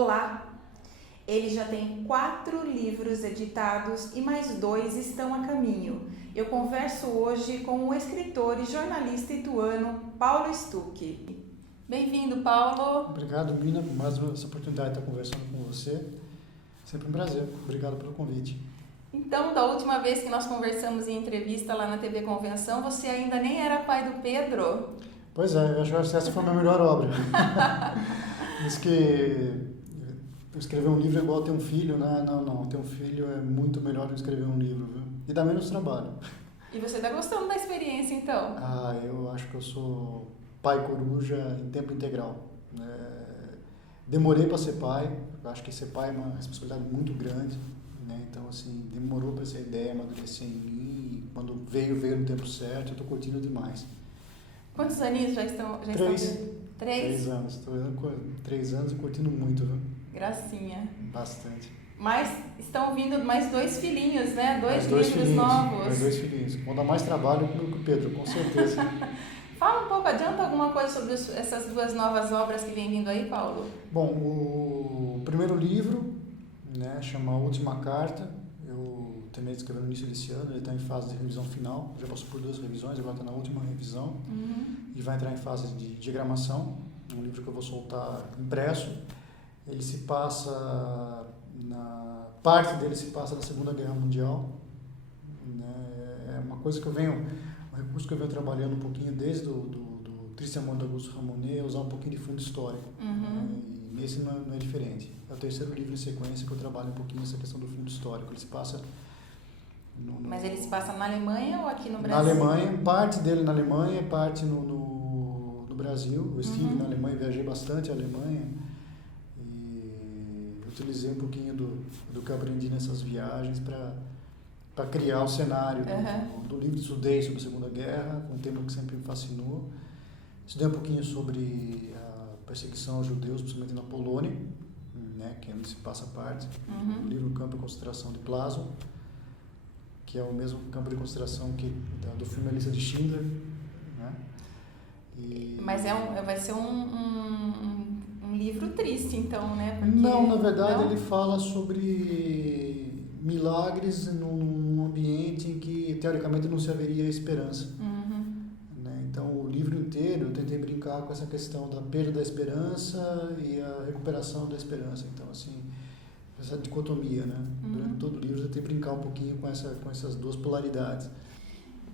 Olá! Ele já tem 4 livros editados e mais 2 estão a caminho. Eu converso hoje com o escritor e jornalista ituano Paulo Stuck. Bem-vindo, Paulo! Obrigado, Mina, por mais essa oportunidade de estar conversando com você. Sempre um prazer. Obrigado pelo convite. Então, da última vez que nós conversamos em entrevista lá na TV Convenção, você ainda nem era pai do Pedro? Pois é, eu acho que essa foi a minha melhor obra. Diz que escrever um livro é igual ter um filho, né? Não. Ter um filho é muito melhor do que escrever um livro, viu? E dá menos trabalho. E você está gostando da experiência, então? Eu acho que eu sou pai coruja em tempo integral. Demorei para ser pai, eu acho que ser pai é uma responsabilidade muito grande, né? Então, assim, demorou para essa ideia amadurecer em mim, e quando veio no tempo certo, eu estou curtindo demais. Quantos aninhos já estão? 3. 3 anos, estou 3 anos e curtindo muito, viu? Gracinha. Bastante. Mas estão vindo mais 2 filhinhos, né? Dois livros filhinhos, novos. Mais 2 filhinhos. Vão dar mais trabalho que o Pedro, com certeza. Fala um pouco, adianta alguma coisa sobre essas 2 novas obras que vem vindo aí, Paulo? Bom, o primeiro livro, né, chama A Última Carta. Eu terminei de escrever no início desse ano, ele está em fase de revisão final, já passou por 2 revisões, agora está na última revisão. E vai entrar em fase de diagramação, um livro que eu vou soltar impresso. Ele se passa, parte dele se passa na Segunda Guerra Mundial, né? É uma coisa que um recurso que eu venho trabalhando um pouquinho desde do Triste Amor de Augusto Ramonet, usar um pouquinho de fundo histórico. Né? E nesse não é diferente. É o terceiro livro em sequência que eu trabalho um pouquinho nessa questão do fundo histórico. Ele se passa Mas ele se passa na Alemanha ou aqui no Brasil? Na Alemanha, parte dele na Alemanha, parte no Brasil. Eu estive na Alemanha, viajei bastante a Alemanha e utilizei um pouquinho do que eu aprendi nessas viagens para criar o cenário do livro. Estudei sobre a Segunda Guerra, um tema que sempre me fascinou. Estudei um pouquinho sobre a perseguição aos judeus, principalmente na Polônia, né, que é onde se passa a parte. O livro Campo de Concentração de Plaszow, que é o mesmo campo de concentração do filme A Lista de Schindler, né? Mas vai ser um livro triste, então, né? Porque não, na verdade ele fala sobre milagres num ambiente em que teoricamente não se haveria esperança. Né? Então o livro inteiro eu tentei brincar com essa questão da perda da esperança e a recuperação da esperança. Então, assim, essa dicotomia, né? Durante todo o livro eu tentei brincar um pouquinho com essas 2 polaridades.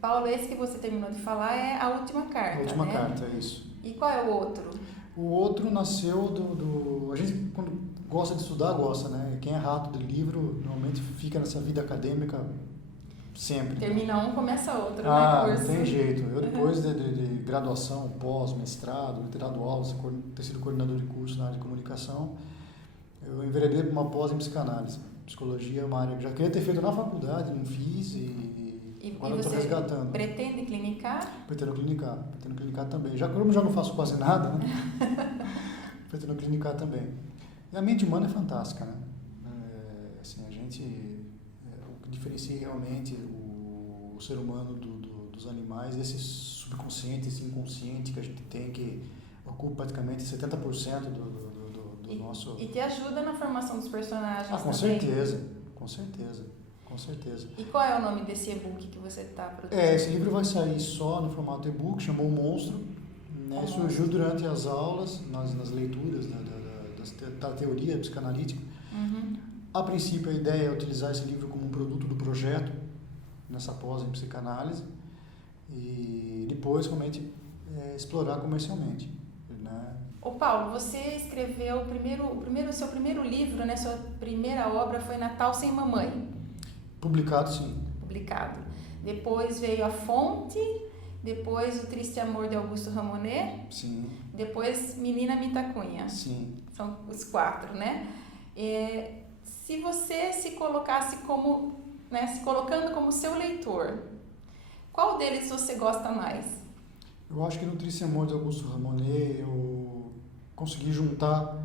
Paulo, esse que você terminou de falar é A Última Carta, A Última né? Carta, é isso. E qual é o outro? O outro nasceu A gente, quando gosta de estudar, gosta, né? Quem é rato de livro, normalmente fica nessa vida acadêmica sempre. Termina um, começa outro, né? Não tem jeito. Eu, depois de graduação, pós, mestrado, ter dado aulas, ter sido coordenador de curso na área de comunicação, eu enveredei para uma pós em psicanálise. Psicologia é uma área que já queria ter feito na faculdade, não fiz e agora eu estou resgatando. Pretende clinicar? Pretendo clinicar também. Como já não faço quase nada, né? Pretendo clinicar também. E a mente humana é fantástica, né? Assim, o que diferencia realmente o ser humano dos animais, esse subconsciente, esse inconsciente que a gente tem, que ocupa praticamente 70% do nosso... E te ajuda na formação dos personagens com também? Com certeza. E qual é o nome desse e-book que você está produzindo? Esse livro vai sair só no formato e-book, chamou O Monstro, né? Surgiu durante as aulas, nas leituras da teoria psicanalítica. A princípio, a ideia é utilizar esse livro como um produto do projeto, nessa pós em psicanálise, e depois, realmente, explorar comercialmente. Né? Ô Paulo, você escreveu seu primeiro livro, né? Sua primeira obra foi Natal Sem Mamãe. Publicado, sim. Publicado. Depois veio A Fonte, depois O Triste Amor de Augusto Ramonet. Sim. Depois Menina Mitacunha. Sim. São os 4, né? Se você se colocasse como, né, se colocando como seu leitor, qual deles você gosta mais? Eu acho que no Triste Amor de Augusto Ramonet eu consegui juntar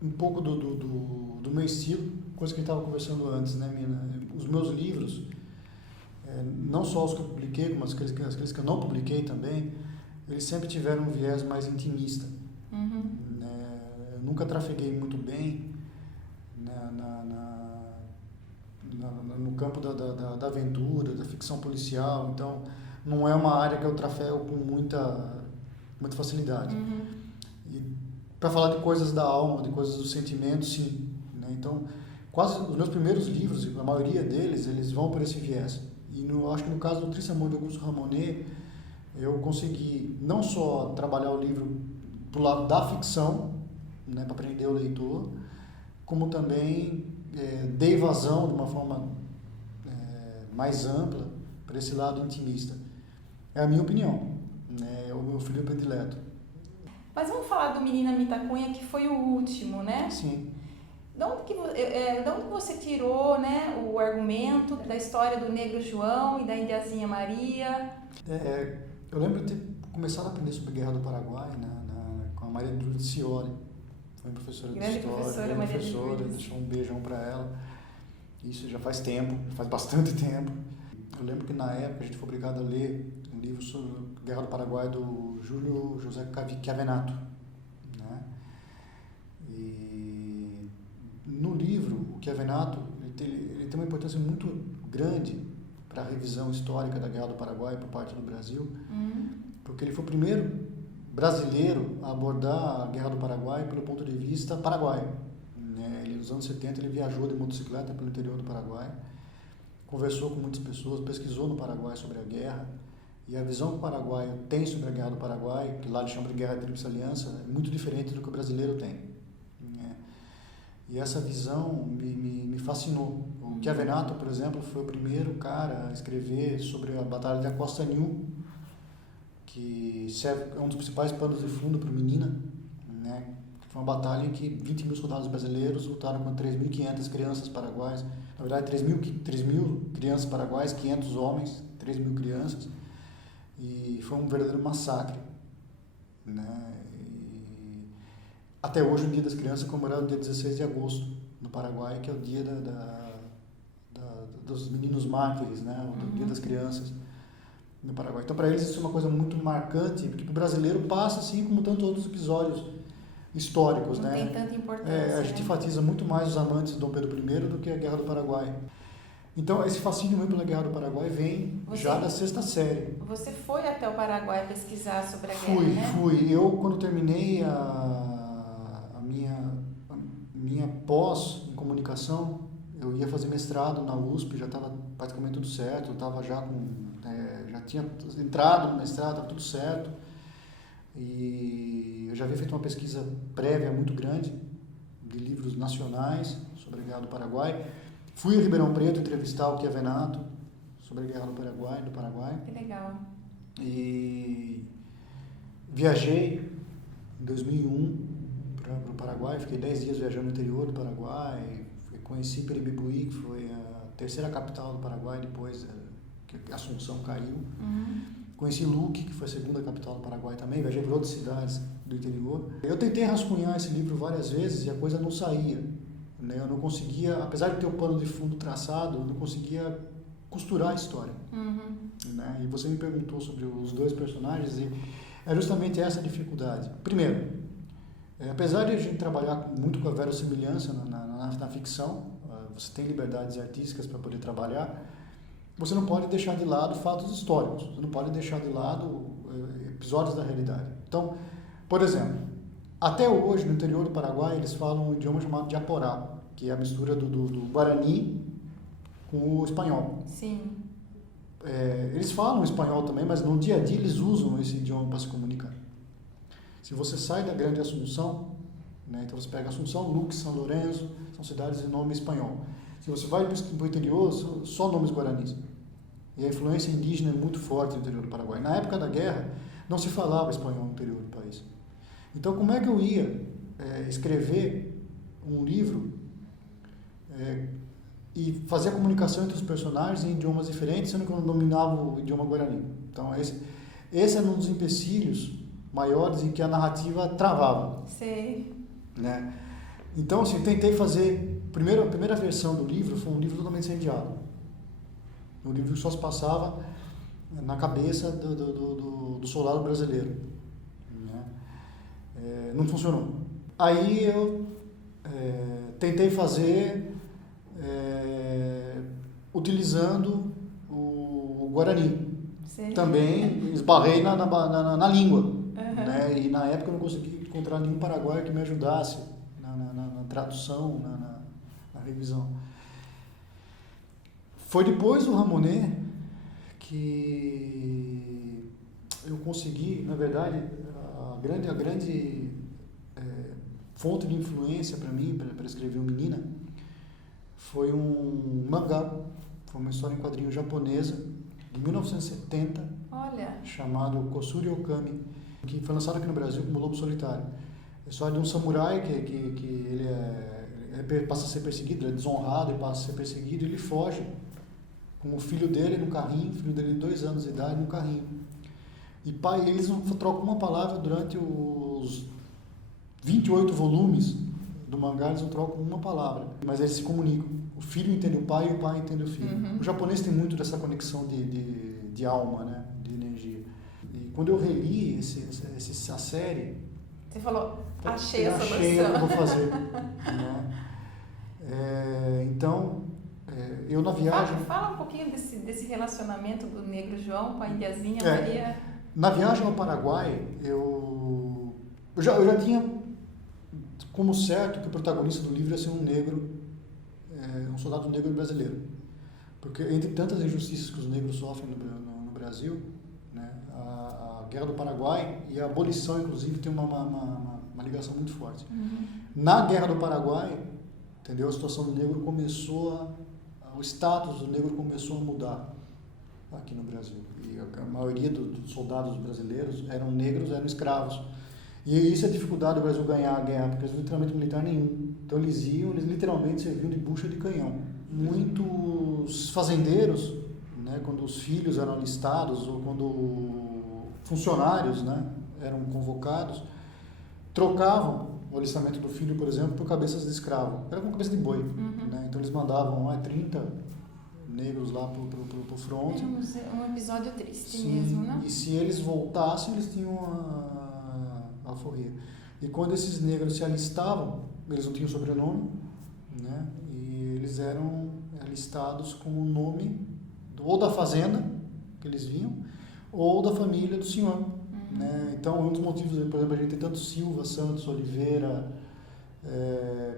um pouco do meu estilo, coisa que a gente estava conversando antes, né, Mina? Os meus livros, não só os que eu publiquei, mas aqueles que eu não publiquei também, eles sempre tiveram um viés mais intimista. Né? nunca trafeguei muito bem no campo da aventura, da ficção policial, então não é uma área que eu trafego com muita facilidade. E para falar de coisas da alma, de coisas do sentimento, sim, né? Então, quase os meus primeiros livros, a maioria deles, eles vão por esse viés. E acho que no caso do Triste Amor de Augusto Ramonet, eu consegui não só trabalhar o livro pro lado da ficção, né, para prender o leitor, como também dei vazão de uma forma mais ampla para esse lado intimista. É a minha opinião, né, é o meu filho predileto. Mas vamos falar do Menina Mitacunha, que foi o último, né? Sim. De onde que você tirou, né, o argumento da história do Negro João e da Indiazinha Maria? Eu lembro de ter começado a aprender sobre a Guerra do Paraguai com a Maria de Lourdes Scioli. Foi uma professora de história, grande professora, deixou um beijão para ela. Isso já faz tempo, faz bastante tempo. Eu lembro que na época a gente foi obrigado a ler um livro sobre a Guerra do Paraguai do Júlio José Chiavenato, né? E no livro, o Chiavenato ele tem uma importância muito grande para a revisão histórica da Guerra do Paraguai por parte do Brasil, porque ele foi o primeiro brasileiro a abordar a Guerra do Paraguai pelo ponto de vista paraguaio. Ele, nos anos 70, ele viajou de motocicleta pelo interior do Paraguai, conversou com muitas pessoas, pesquisou no Paraguai sobre a guerra, e a visão que o paraguaio tem sobre a Guerra do Paraguai, que lá eles chamam de Guerra de Tríplice Aliança, é muito diferente do que o brasileiro tem. E essa visão me fascinou. O Chiavenato, por exemplo, foi o primeiro cara a escrever sobre a Batalha de Acosta Nhu, que serve, é um dos principais panos de fundo para o Menina, né? Foi uma batalha em que 20 mil soldados brasileiros lutaram contra 3.500 crianças paraguaias. Na verdade, 3 mil crianças paraguaias, 500 homens, 3 mil crianças. E foi um verdadeiro massacre, né? E até hoje, o Dia das Crianças é comemorado no dia 16 de agosto, no Paraguai, que é o dia dos meninos mártires, né? O Dia das Crianças no Paraguai. Então, para eles, isso é uma coisa muito marcante, porque para o brasileiro passa, assim como tantos outros episódios históricos, não né? Tem tanta importância. A gente enfatiza muito mais os amantes de Dom Pedro I do que a Guerra do Paraguai. Então, esse fascínio mesmo pela Guerra do Paraguai vem já da sexta série. Você foi até o Paraguai pesquisar sobre a guerra, né? Fui. Eu, quando terminei a minha pós em comunicação, eu ia fazer mestrado na USP, já estava praticamente tudo certo, eu estava já tinha entrado no mestrado, estava tudo certo. E eu já havia feito uma pesquisa prévia muito grande de livros nacionais sobre a Guerra do Paraguai. Fui a Ribeirão Preto entrevistar o Chiavenato sobre a Guerra do Paraguai. Que legal. E viajei em 2001 para o Paraguai, fiquei 10 dias viajando no interior do Paraguai, conheci Peribibuí, que foi a terceira capital do Paraguai depois que Assunção caiu. Conheci Luque, que foi a segunda capital do Paraguai também, viajei por outras cidades do interior. Eu tentei rascunhar esse livro várias vezes e a coisa não saía, né? Eu não conseguia, apesar de ter o pano de fundo traçado, eu não conseguia costurar a história. Né? E você me perguntou sobre os dois personagens e é justamente essa a dificuldade. Primeiro, apesar de a gente trabalhar muito com a verossimilhança na ficção, você tem liberdades artísticas para poder trabalhar, você não pode deixar de lado fatos históricos, você não pode deixar de lado episódios da realidade. Então, por exemplo, até hoje no interior do Paraguai eles falam um idioma chamado de Aporá, que é a mistura do Guarani com o espanhol. Sim. Eles falam espanhol também, mas no dia a dia eles usam esse idioma para se comunicar. Se você sai da Grande Assunção, né, então você pega Assunção, Luque, São Lourenço, são cidades de nome espanhol. Se você vai para o interior, só nomes guaranis. E a influência indígena é muito forte no interior do Paraguai. Na época da guerra, não se falava espanhol no interior do país. Então, como é que eu ia escrever um livro e fazer a comunicação entre os personagens em idiomas diferentes, sendo que eu não dominava o idioma guarani? Então, esse era um dos empecilhos maiores em que a narrativa travava. Sei. Né? Então, assim, tentei fazer... A primeira versão do livro foi um livro totalmente sem diálogo. Um livro que só se passava na cabeça do soldado brasileiro. Né? Não funcionou. Aí eu tentei fazer utilizando o Guarani. Sim. Também esbarrei na língua, né? E na época eu não consegui encontrar nenhum paraguaio que me ajudasse na tradução, na revisão. Foi depois do Ramonet que eu consegui, na verdade, a grande fonte de influência para mim, para escrever o Menina, foi um mangá, foi uma história em quadrinho japonesa, de 1970, Olha. chamado Kosuri Okami, que foi lançado aqui no Brasil como Lobo Solitário. É a história de um samurai que ele passa a ser perseguido, ele é desonrado e passa a ser perseguido, e ele foge com o filho dele no carrinho, o filho dele de 2 anos de idade no carrinho. E pai, eles não trocam uma palavra durante os 28 volumes do mangá, eles não trocam uma palavra, mas eles se comunicam. O filho entende o pai e o pai entende o filho. Uhum. O japonês tem muito dessa conexão de alma, né? De energia. E quando eu reli a série... Você falou, achei a solução. Achei o que eu vou fazer. Né? Então, eu na viagem... Fala um pouquinho desse relacionamento do Negro João com a indiazinha Maria. Na viagem ao Paraguai, eu já tinha como certo que o protagonista do livro ia ser um negro, um soldado negro brasileiro. Porque entre tantas injustiças que os negros sofrem no Brasil, né, a Guerra do Paraguai e a abolição, inclusive, tem uma ligação muito forte. Uhum. Na Guerra do Paraguai, entendeu? A situação do negro o status do negro começou a mudar aqui no Brasil. E a maioria dos soldados brasileiros eram negros, eram escravos. E isso é a dificuldade do Brasil ganhar a guerra, porque eles não tinham treinamento militar nenhum. Então eles literalmente serviam de bucha de canhão. Muitos fazendeiros, né, quando os filhos eram alistados ou quando funcionários, né, eram convocados, trocavam o alistamento do filho, por exemplo, por cabeças de escravo. Era com cabeça de boi. Uhum. Né? Então eles mandavam 30 negros lá pro front. Era um episódio triste. Sim, mesmo, né? E se eles voltassem, eles tinham a alforria. E quando esses negros se alistavam, eles não tinham sobrenome, né? E eles eram alistados com o nome ou da fazenda que eles vinham, ou da família do senhor. Uhum. Né? Então, um dos motivos, por exemplo, a gente tem tanto Silva, Santos, Oliveira,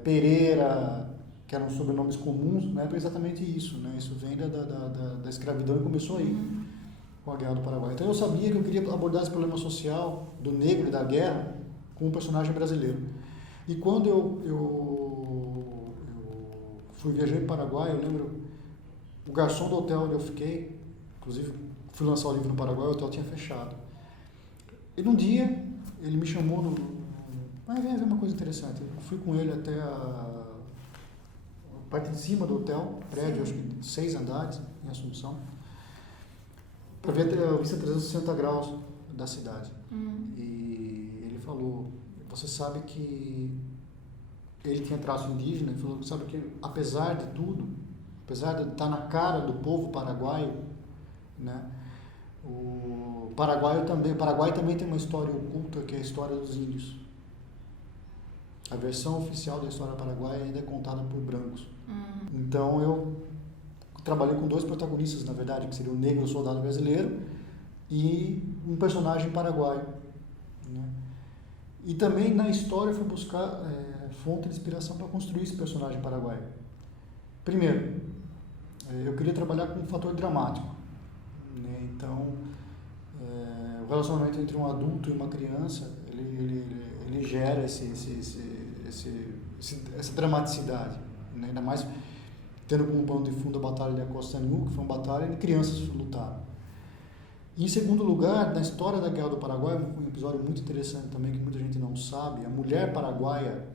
Pereira, que eram sobrenomes comuns, né? É exatamente isso, né? Isso vem da escravidão e começou aí, com a Guerra do Paraguai. Então eu sabia que eu queria abordar esse problema social do negro e da guerra com um personagem brasileiro. E quando eu viajei para o Paraguai, eu lembro, o garçom do hotel onde eu fiquei, inclusive fui lançar o livro no Paraguai, o hotel tinha fechado. E num dia, ele me chamou vai ver uma coisa interessante. Eu fui com ele até a parte de cima do hotel, prédio, acho que 6 andares, em Assunção, para ver a vista 360 graus da cidade. E ele falou, você sabe que ele tinha traço indígena, ele falou, sabe que apesar de tudo, apesar de estar na cara do povo paraguaio, né, o Paraguai também tem uma história oculta, que é a história dos índios. A versão oficial da história paraguaia ainda é contada por brancos. Então eu trabalhei com 2 protagonistas, na verdade, que seria o negro soldado brasileiro e um personagem paraguaio. Né? E também na história eu fui buscar fonte de inspiração para construir esse personagem paraguaio. Primeiro, eu queria trabalhar com um fator dramático. Né? Então, o relacionamento entre um adulto e uma criança, ele gera essa dramaticidade. Né? Ainda mais tendo como pano de fundo a Batalha de Acostanú, que foi uma batalha de crianças que lutaram. E, em segundo lugar, na história da Guerra do Paraguai, um episódio muito interessante também, que muita gente não sabe, a mulher paraguaia,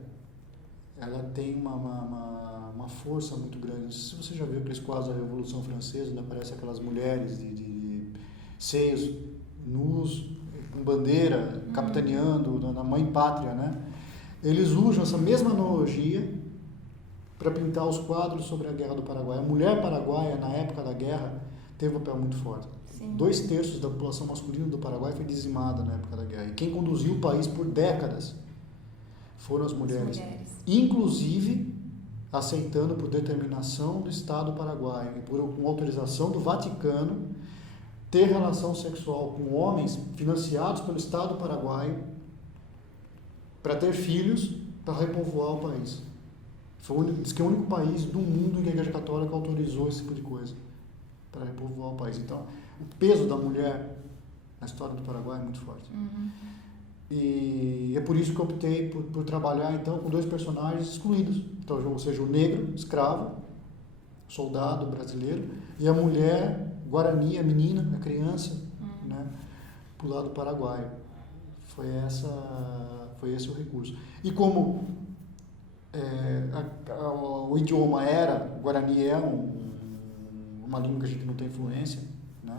ela tem uma força muito grande. Não sei se você já viu aqueles quadros da Revolução Francesa, onde aparecem aquelas mulheres de seios nus, com bandeira, capitaneando na mãe pátria, né? Eles usam essa mesma analogia para pintar os quadros sobre a Guerra do Paraguai. A mulher paraguaia, na época da guerra, teve um papel muito forte. Sim. 2/3 da população masculina do Paraguai foi dizimada na época da guerra. E quem conduziu o país por décadas foram as mulheres. Inclusive aceitando por determinação do Estado paraguaio e com autorização do Vaticano ter relação sexual com homens financiados pelo Estado paraguaio para ter filhos para repovoar o país. Diz que é o único país do mundo em que a Igreja Católica autorizou esse tipo de coisa para repovoar o país. Então, o peso da mulher na história do Paraguai é muito forte. E é por isso que eu optei por trabalhar, então, com 2 personagens excluídos. Então, ou seja, o negro, escravo, soldado brasileiro, e a mulher guarani, a menina, a criança, né, pro lado paraguaio. Foi esse o recurso. E como o idioma o guarani é uma língua que a gente não tem influência, né,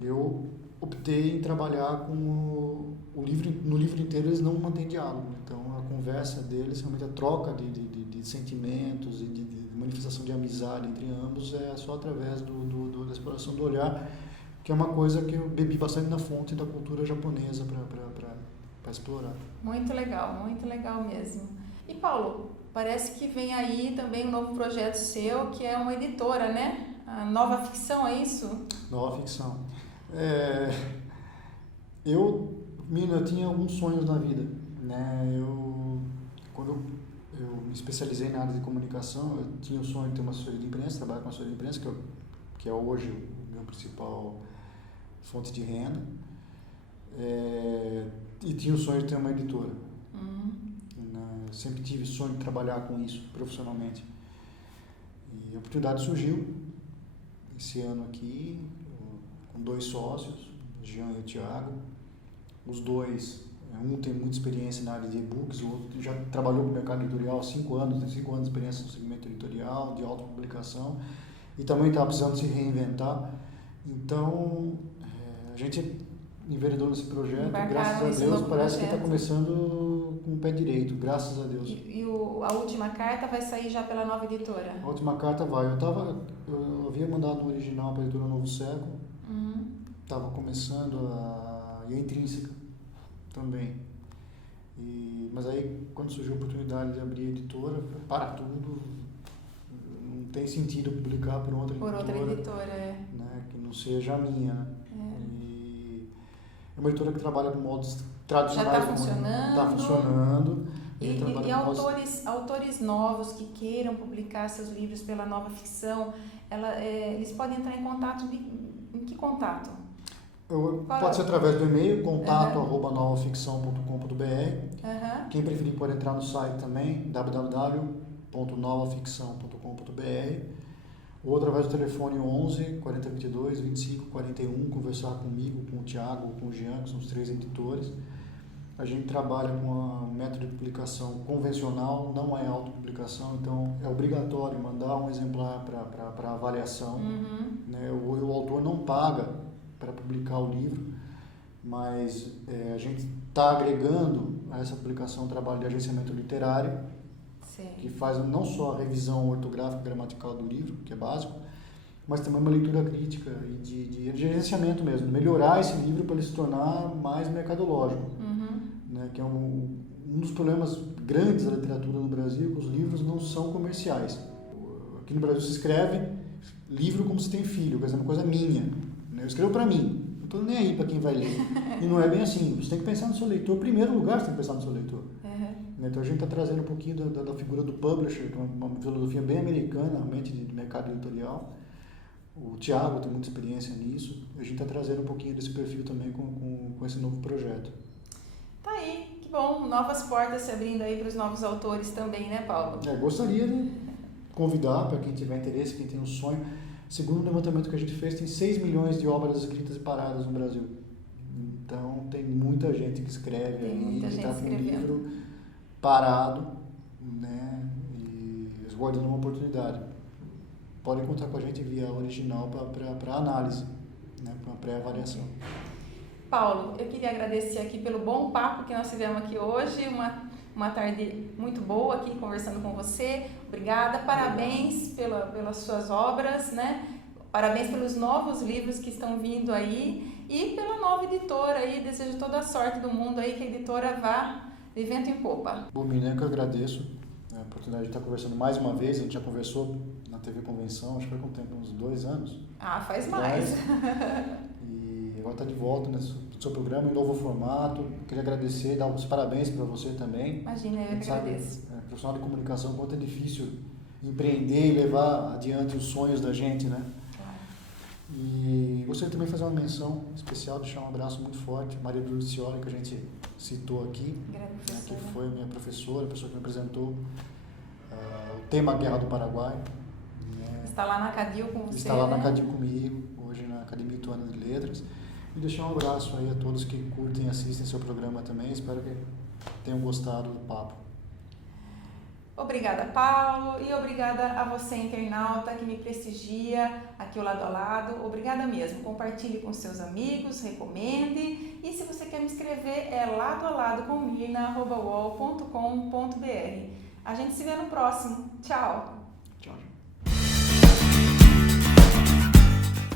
eu optei em trabalhar com no livro inteiro eles não mantêm diálogo, então a conversa deles, realmente a troca de sentimentos e de manifestação de amizade entre ambos é só através da exploração do olhar, que é uma coisa que eu bebi bastante na fonte da cultura japonesa para explorar. Muito legal mesmo. E Paulo, parece que vem aí também um novo projeto seu, que é uma editora, né? A Nova Ficção, é isso? Nova Ficção. Eu tinha alguns sonhos na vida, né? Quando eu me especializei na área de comunicação, eu tinha o sonho de ter uma assessoria de imprensa, trabalhar com assessoria de imprensa, que é hoje o meu principal fonte de renda, e tinha o sonho de ter uma editora. Né? Sempre tive o sonho de trabalhar com isso profissionalmente. E a oportunidade surgiu esse ano aqui, com 2 sócios, o Jean e o Thiago. Os 2, um tem muita experiência na área de e-books, o outro já trabalhou no mercado editorial há 5 anos, tem 5 anos de experiência no segmento editorial, de autopublicação, e também está precisando se reinventar. Então, a gente enveredou nesse projeto, graças a Deus, parece que está começando com o pé direito, graças a Deus. E a última carta vai sair já pela Nova Editora? A última carta vai. Eu havia mandado o original para a editora Novo Século, estava começando e a Intrínseca também. Mas aí, quando surgiu a oportunidade de abrir a editora, para tudo, não tem sentido publicar por outra editora, né, que não seja a minha. Né? E é uma editora que trabalha com modos tradicionais. Já está funcionando? Está funcionando. E autores novos que queiram publicar seus livros pela Nova Ficção, eles podem entrar em contato, em que contato? Pode ser através do e-mail, contato@novaficção.com.br. Quem preferir pode entrar no site também, www.novaficção.com.br, ou através do telefone 11 4022 25 41, conversar comigo, com o Thiago, com o Jean, que são os 3 editores. A gente trabalha com um método de publicação convencional, não é autopublicação, então é obrigatório mandar um exemplar para avaliação. Né? O autor não paga para publicar o livro, mas a gente está agregando a essa publicação um trabalho de agenciamento literário, que faz não só a revisão ortográfica e gramatical do livro, que é básico, mas também uma leitura crítica e de agenciamento mesmo, de melhorar esse livro para ele se tornar mais mercadológico. Né? Que é um dos problemas grandes da literatura no Brasil, que os livros não são comerciais. Aqui no Brasil se escreve livro como se tem filho, quer dizer, uma coisa minha. Eu escrevo para mim, não estou nem aí para quem vai ler. E não é bem assim, você tem que pensar no seu leitor. Em primeiro lugar, você tem que pensar no seu leitor. Então a gente está trazendo um pouquinho da figura do publisher, que é uma filosofia bem americana, realmente, de mercado editorial. O Thiago tem muita experiência nisso. A gente está trazendo um pouquinho desse perfil também com esse novo projeto. Tá aí, que bom. Novas portas se abrindo aí para os novos autores também, né, Paulo? Gostaria de convidar para quem tiver interesse, quem tem um sonho. Segundo o levantamento que a gente fez, tem 6 milhões de obras escritas e paradas no Brasil. Então, tem muita gente que escreve aí, que está com um livro parado, né, e guardando uma oportunidade. Podem contar com a gente via original para análise, né, para uma pré-avaliação. Paulo, eu queria agradecer aqui pelo bom papo que nós tivemos aqui hoje, uma tarde muito boa aqui conversando com você. Obrigada, parabéns pelas suas obras, né? Parabéns pelos novos livros que estão vindo aí e pela nova editora aí. Desejo toda a sorte do mundo aí, que a editora vá Vivendo em Popa. Bom, Mirna, eu agradeço a oportunidade de estar conversando mais uma vez. A gente já conversou na TV Convenção, acho que foi com o tempo, uns 2 anos. Ah, faz mais. E agora está de volta no seu programa, em novo formato. Queria agradecer, dar os parabéns para você também. Imagina, eu que agradeço. Profissional de comunicação, quanto é difícil empreender e levar adiante os sonhos da gente, né? Claro. E gostaria também de fazer uma menção especial, deixar um abraço muito forte, Maria Dulcioli, que a gente citou aqui, né, que foi minha professora, a pessoa que me apresentou o tema Guerra do Paraguai. Né? Está lá na Cadil com você, Está lá né? na Cadil comigo, hoje na Academia Ituana de Letras. E deixar um abraço aí a todos que curtem e assistem seu programa também, espero que tenham gostado do papo. Obrigada, Paulo, e obrigada a você, internauta, que me prestigia aqui o Lado a Lado. Obrigada mesmo. Compartilhe com seus amigos, recomende. E se você quer me escrever, é ladoalado.com.mirna@uol.com.br. A gente se vê no próximo. Tchau!